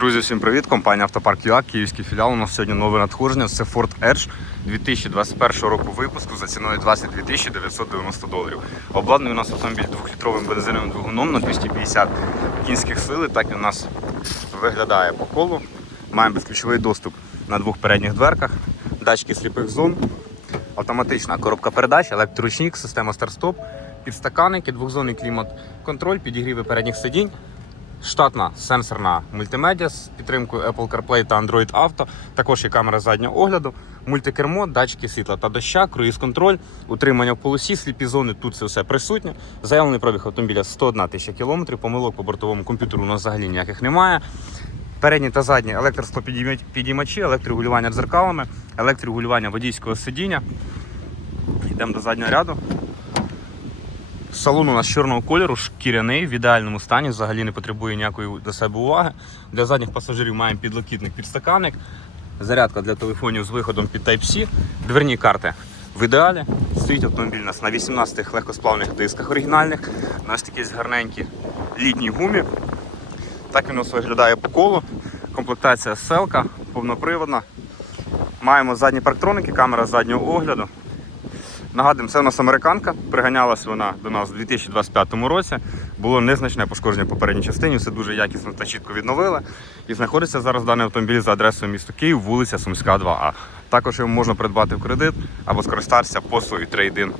Друзі, всім привіт! Компанія Автопарк ЮА, київський філіал. У нас сьогодні нове надходження. Це Ford Edge 2021 року випуску за ціною 22 990 доларів. Обладнаний у нас автомобіль 2-літровим бензиновим двигуном на 250 кінських сили. Так він у нас виглядає по колу. Маємо безключовий доступ на двох передніх дверках, датчики сліпих зон, автоматична коробка передач, електроручник, система старт-стоп, підстаканники, двохзонний клімат-контроль, підігріви передніх сидінь. Штатна сенсорна мультимедіа з підтримкою Apple CarPlay та Android Auto. Також є камера заднього огляду, мультикермо, датчики світла та доща, круїз-контроль, утримання в полосі, сліпі зони. Тут це все присутнє. Заявлений пробіг автомобіля 101 тисяча кілометрів. Помилок по бортовому комп'ютеру у нас взагалі ніяких немає. Передні та задні електростопідіймачі, електрорегулювання дзеркалами, електрорегулювання водійського сидіння. Йдемо до заднього ряду. Салон у нас чорного кольору, шкіряний, в ідеальному стані, взагалі не потребує ніякої до себе уваги. Для задніх пасажирів маємо підлокітник, підстаканник, зарядка для телефонів з виходом під Type-C, дверні карти в ідеалі. Стоїть автомобіль у нас на 18 легкосплавних дисках оригінальних, на ось такій гарненькій літній гумі. Так він у нас виглядає по колу. Комплектація селка, повноприводна. Маємо задні парктроники, камера заднього огляду. Нагадуємо, це у нас американка. Приганялась вона до нас у 2025 році. Було незначне пошкодження попередній частині, все дуже якісно та чітко відновили. І знаходиться зараз даний автомобіль за адресою місто Київ, вулиця Сумська, 2А. Також його можна придбати в кредит або скористатися послугою трейдин